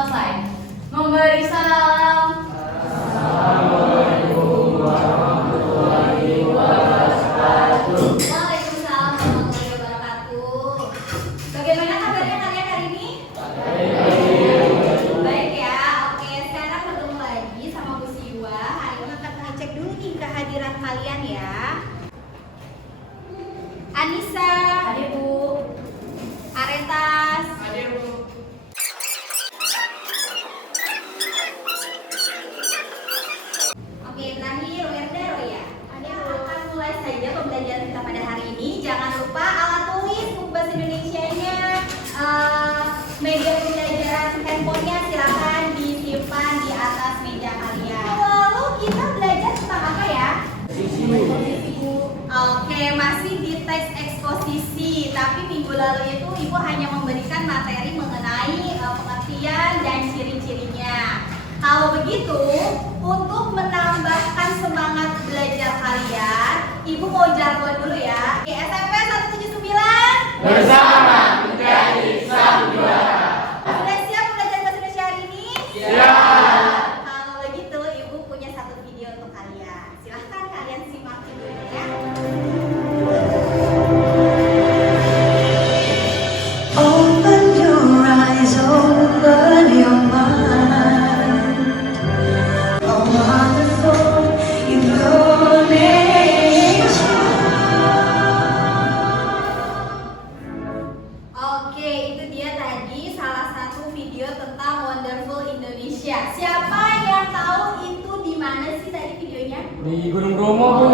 selesai. Memberi salam. Assalamualaikum warahmatullahi wabarakatuh. Waalaikumsalam warahmatullahi wabarakatuh. Bagaimana kabarnya kalian hari ini? Baik ya. Oke, sekarang ketemu lagi sama Bu Siwa. Hari ini akan ngecek dulu nih kehadiran kalian ya. Anissa, hadir Bu. Aretas, hadir Bu. Oke, terakhir Werda Roya. Kita akan mulai saja pembelajaran kita pada hari ini. Jangan lupa alat tulis buku bahasa Indonesianya, media pembelajaran handphonenya silakan disimpan di atas meja kalian. Lalu kita belajar tentang apa ya? Oke, masih di teks eksposisi. Tapi minggu lalu itu Ibu hanya memberikan materi mengenai pengertian dan ciri-cirinya. Kalau begitu, untuk menambahkan semangat belajar kalian, Ibu mau jargon dulu ya. Oke, SMP 179 Bersama menjadi sang juara. Sudah siap belajar bahasa Indonesia hari ini? Siap. Kalau begitu, Ibu punya satu video untuk kalian. Silahkan kalian simak videonya ya. Open your eyes, open your mind. Oh, wonderful Indonesia. Oke, itu dia tadi salah satu video tentang Wonderful Indonesia. Siapa yang tahu itu di mana sih tadi videonya? Di Gunung Bromo, Bu.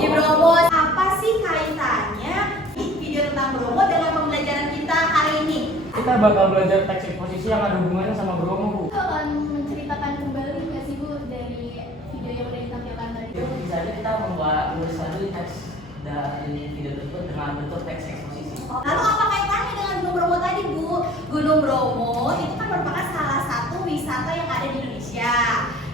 Di Bromo. Apa sih kaitannya di video tentang Bromo dengan pembelajaran kita hari ini? Kita bakal belajar teks eksposisi yang ada hubungannya sama Bromo, Bu. Itu akan menceritakan kembali nggak sih Bu dari video yang udah ditampilkan tadi? Itu bisa aja kita menulis lagi teks dari video tersebut dengan bentuk teks eksposisi. Lalu apa kaitannya dengan Gunung Bromo tadi, Bu? Gunung Bromo itu kan merupakan salah satu wisata yang ada di Indonesia.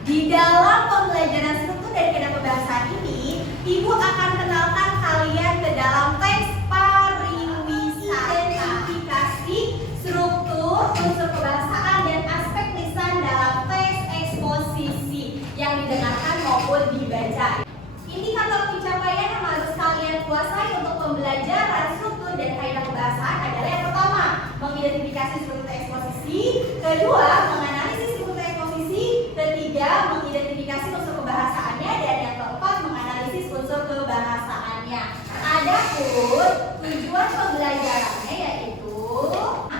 Di dalam pembelajaran struktur dari kaidah pembahasan ini, Ibu akan kenalkan kalian ke dalam teks pariwisata, identifikasi struktur, unsur kebahasaan, dan aspek lisan dalam teks eksposisi yang didengarkan maupun dibaca. Indikator pencapaian yang harus kalian kuasai untuk pembelajaran struktur dan kaidah pembahasan adalah yang pertama, mengidentifikasi struktur eksposisi, kedua, menganalisis struktur eksposisi, ketiga, mengidentifikasi unsur kebahasaannya, dan yang keempat, menganalisis unsur kebahasaannya. Adapun tujuan pembelajarannya yaitu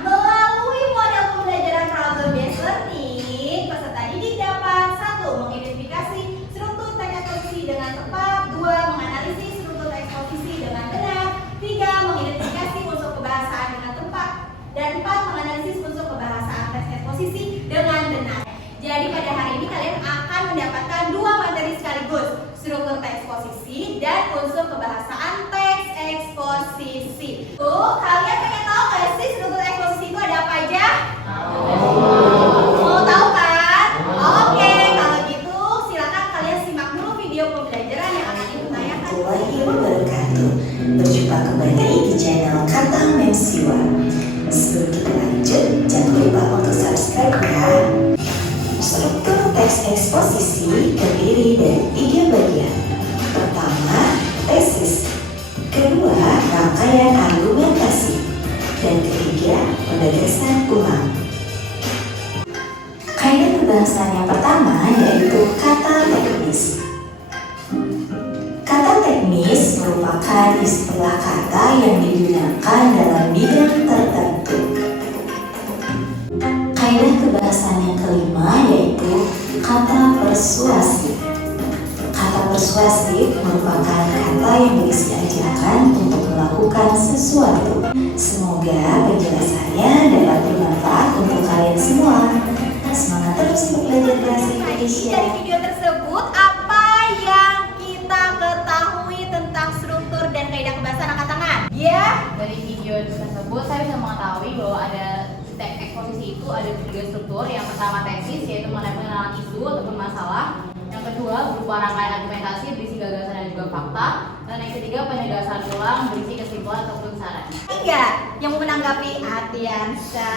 melalui model pembelajaran problem based learning, peserta didik dapat 1. Mengidentifikasi struktur teks eksposisi dengan tepat, 2. Menganalisis struktur teks eksposisi dengan benar, 3. Mengidentifikasi unsur kebahasaan dengan tepat, dan 4. Menganalisis unsur kebahasaan teks eksposisi dengan benar. Jadi pada hari ini kalian akan mendapatkan 2 materi sekaligus, struktur teks eksposisi dan unsur kebahasaan teks eksposisi. Kalian pengen tahu nggak sih struktur eksposisi itu ada apa aja? Mau tahu kan? Oke, kalau gitu silakan kalian simak dulu video pembelajaran yang akan Ibu tanyakan. Warahmatullahi wabarakatuh. Berjumpa kembali di channel Kata Memsiwa. Sebelum kita lanjut, jangan lupa untuk subscribe ya. Struktur teks eksposisi terdiri dari 3 bagian. Pertama, tesis. Kedua, rangkaian argumentasi. Dan ketiga, penjelasan ulang. Kaidah pembahasan yang pertama yaitu kata teknis. Kata teknis merupakan istilah kata yang digunakan dalam bidang tertentu. Kaidah kebahasan yang kelima yaitu kata persuasif. Kata persuasif merupakan kata yang berisi ajakan untuk melakukan sesuatu. Semoga penjelasannya dapat bermanfaat untuk kalian semua. Semangat terus untuk belajar bahasa Indonesia. Dari video tersebut, apa yang kita ketahui tentang struktur dan kaidah kebahasaan angkat tangan? Ya, Dari video tersebut saya bisa mengetahui bahwa ada teks eksposisi itu ada 3 struktur. Yang pertama tesis, yaitu mengenai pengenalan isu ataupun masalah. Yang kedua berupa rangkaian argumentasi berisi gagasan dan juga fakta. Dan yang ketiga penegasan ulang berisi kesimpulan ataupun saran. enggak yang mau menanggapi Atiansa?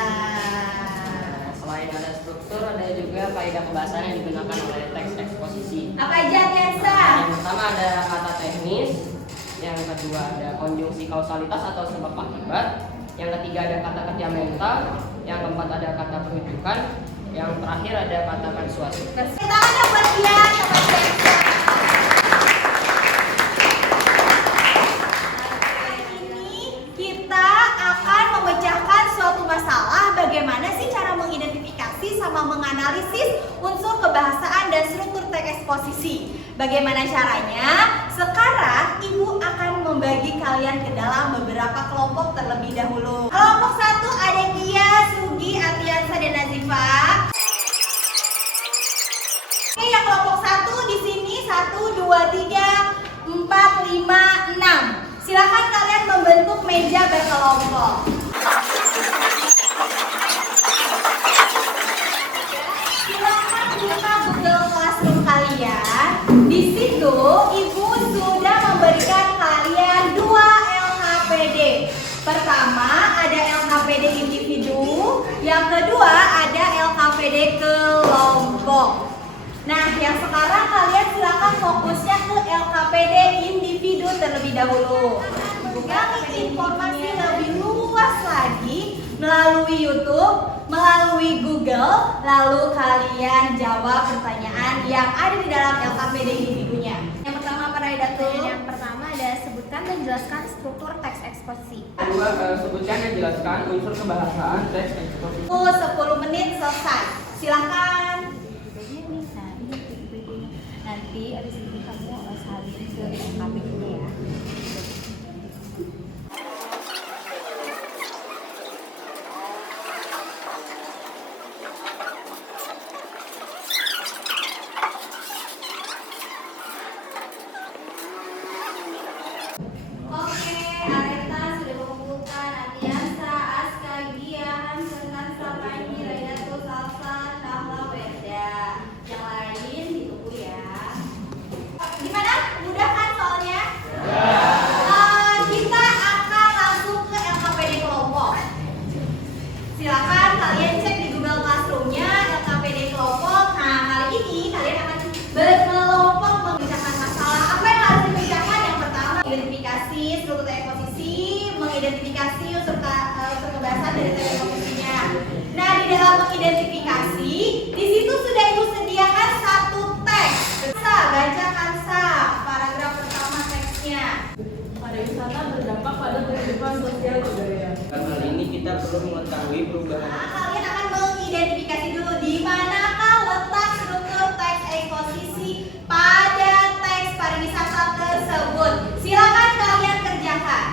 Selain ada struktur, ada juga faedah pembahasan yang digunakan oleh teks eksposisi. Apa aja Tiansa? Yang pertama ada kata teknis, yang kedua ada konjungsi kausalitas atau sebab akibat, yang ketiga ada kata kerja mental, yang keempat ada kata penunjukan, yang terakhir ada kata persuasif. Kita ada buat dia, teman Tiansa. Kita akan memecahkan suatu masalah. Bagaimana sih cara mengidentifikasi sama menganalisis unsur kebahasaan dan struktur teks eksposisi? Bagaimana caranya? Sekarang Ibu akan membagi kalian ke dalam beberapa kelompok terlebih dahulu. Kelompok 1 ada Kia, Sugi, Atiansa, dan Nazifa. Oke, yang kelompok 1 di sini 1, 2, 3, 4, 5, 6. Silakan kalian membentuk meja berkelompok. Silakan buka Google Classroom kalian. Di situ Ibu sudah memberikan kalian 2 LKPD. Pertama ada LKPD individu, yang kedua ada LKPD kelompok. Nah, yang sekarang kalian silakan fokusnya ke LKPD individu terlebih dahulu. Gali informasi lebih luas lagi melalui YouTube, melalui Google, lalu kalian jawab pertanyaan yang ada di dalam LKPD individunya. Yang pertama apa Raidatul? Yang pertama ada sebutkan dan jelaskan struktur teks eksposisi. Kedua, sebutkan dan jelaskan unsur kebahasaan teks eksposisi. 10 menit selesai. Silakan. Nanti abis ini kamu salin ke LKPD ya. Oke, Areta sudah mengumpulkan Atiansa, Aska, Gia, Hansen, Kansa, Panji, Raidatul, Salsa, Syahla, Werda. Yang lain ditunggu ya. Gimana? Mudah kan soalnya? Kita akan langsung ke LKPD kelompok. Silakan kalian cek di Google Classroom-nya LKPD kelompok. Nah, kali ini kalian akan berkelompok memecahkan masalah. Apa yang harus dipecahkan? Yang pertama, identifikasi struktur eksposisi, mengidentifikasi unsur kebahasaan dari teks eksposisinya. Nah, di dalam mengidentifikasi, di situ sudah Ibu sediakan satu teks. Bacakan paragraf pertama teksnya. Pariwisata berdampak pada kehidupan sosial budaya. Karena hal ini kita perlu mengetahui perubahan. Nah, kalian akan mengidentifikasi dulu di manakah letak struktur teks eksposisi pada teks pariwisata tersebut. Silakan kalian kerjakan.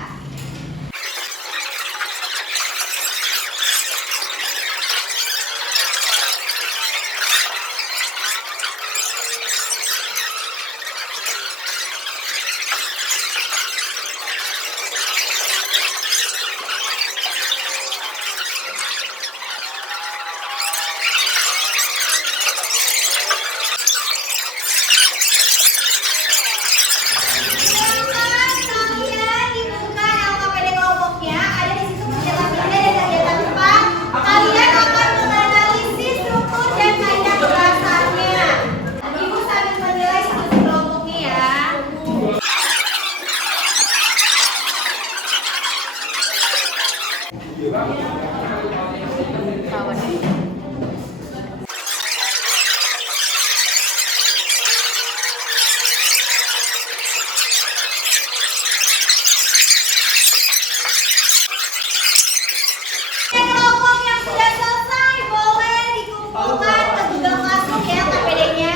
Kelompok yang sudah selesai boleh dikumpulkan ke Google Classroom ya KPD-nya.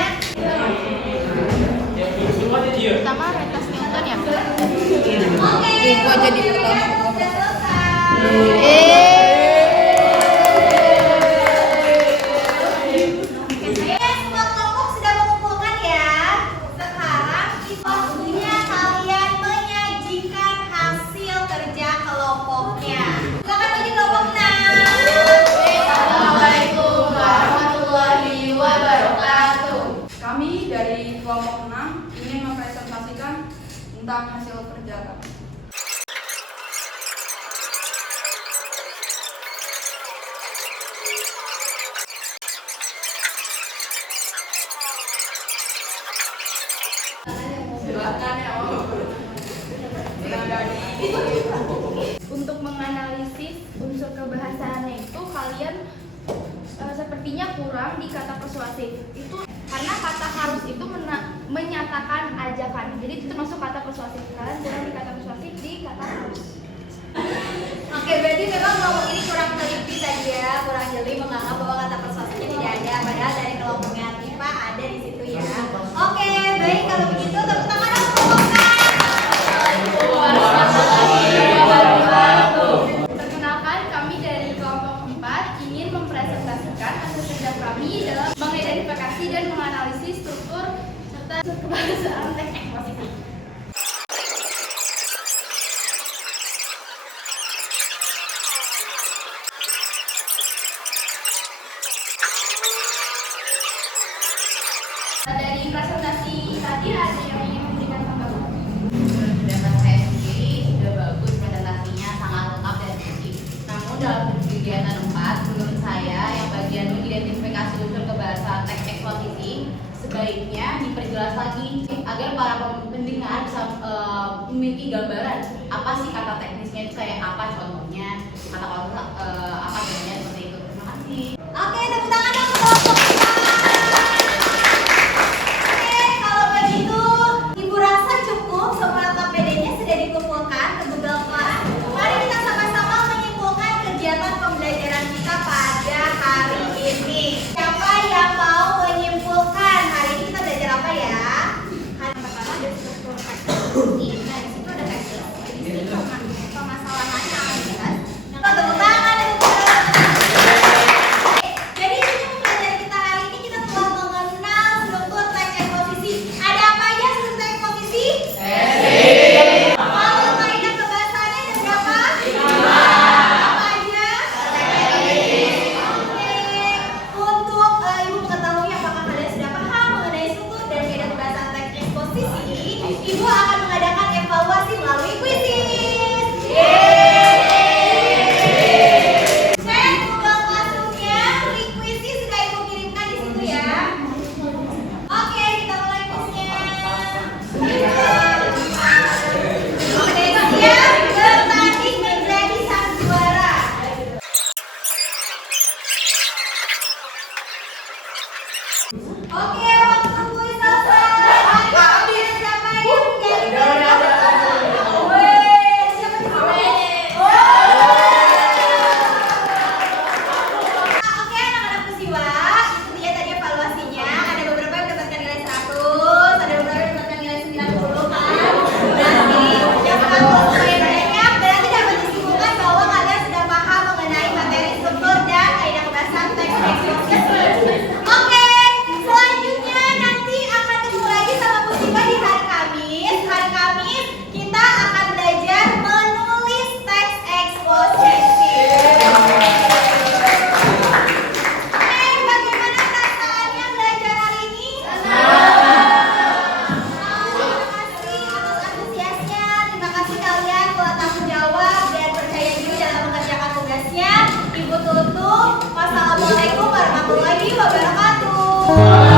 Pertama Retas Newton ya. Oke. Itu aja di pertama. Sudah selesai. Semua kelompok sudah mengumpulkan ya. Sekarang waktunya kalian menyajikan hasil kerja kelompoknya. Silakan bagi kelompok 6. Assalamualaikum warahmatullahi wabarakatuh. Kami dari kelompok 6 ingin mempresentasikan tentang hasil kerja kami. Untuk menganalisis unsur kebahasaannya itu kalian sepertinya kurang di kata persuasif. Itu karena kata harus itu menyatakan ajakan. Jadi itu termasuk kata persuasif. Kalian kurang di kata persuasif di kata harus. Oke, berarti memang kelompok ini kurang teliti saja, kurang jeli menganggap bahwa kata persuasifnya tidak ada, padahal dari kelompoknya Atifa ada di situ ya. Oke, baik kalau begitu tepuk tangan dong Perkenalkan, kami dari kelompok 4 ingin mempresentasikan hasil kerja kami dalam mengidentifikasi dan menganalisis struktur serta kebahasaan teks eksposisi. Dari presentasi tadi ada yang ingin memberikan tanggapan? Pendapat saya sendiri sudah bagus, presentasinya sangat lengkap dan rinci. Namun dalam kegiatan 4, menurut saya yang bagian mengidentifikasi unsur kebahasaan teks eksposisi sebaiknya diperjelas lagi agar para pendengar bisa memiliki gambaran apa sih kata teknisnya itu kayak apa contohnya, kata-kata apa contohnya seperti itu. Terima kasih. Oke, tepuk tangan dong untuk kelompok kita. Oke, kalau begitu Ibu rasa cukup semua KPD-nya sudah dikumpulkan ke Google Class. Mari kita sama-sama menyimpulkan kegiatan pembelajaran kita pada hari ini. Siapa yang mau menyimpulkan? Hari ini kita belajar apa ya? Hari pertama ada struktur teks. Nah, di situ ada teks. Di situ permasalahan yang akan dibahas. Nah, tepuk tangan untuk jadi di sini pembelajaran kita hari ini kita telah mengenal struktur teks eksposisi. Ada apa aja struktur teks eksposisi? Kalau kaidah kebahasaannya ada berapa? 5. Apa aja? Oke. Untuk Ibu mengetahui apakah kalian sudah paham mengenai struktur dan kaidah kebahasan teks eksposisi, Ibu akan mengadakan evaluasi melalui kuisis. Cek Google Classroom-nya, link kuisnya sudah Ibu kirimkan di situ ya. Oke, kita mulai kuisnya. Oke, siap bertanding menjadi sang juara. Oke, waktu kuis selesai. Ambil siapa yang menjadi juara? Weh, siapa yang Oke, anak-anak Pusiwa, itu dia tadi evaluasinya. Ada beberapa yang mendapatkan nilai 100, ada beberapa yang mendapatkan nilai 90 kan. Berarti yang 100 paling banyak berarti dapat disimpulkan bahwa kalian sudah paham mengenai materi struktur dan kaidah kebahasan teks eksposisi. Oke, selanjutnya nanti akan ketemu lagi sama Pusiwa di hari Kamis. Hari Kamis kita akan belajar menulis teks eksposisi. Bagaimana perasaannya belajar hari ini? Terima kasih atas antusiasnya. Terima kasih kalian buat tanggung jawab dan percaya diri dalam mengerjakan tugasnya. Ibu tutup. Wassalamualaikum warahmatullahi wabarakatuh.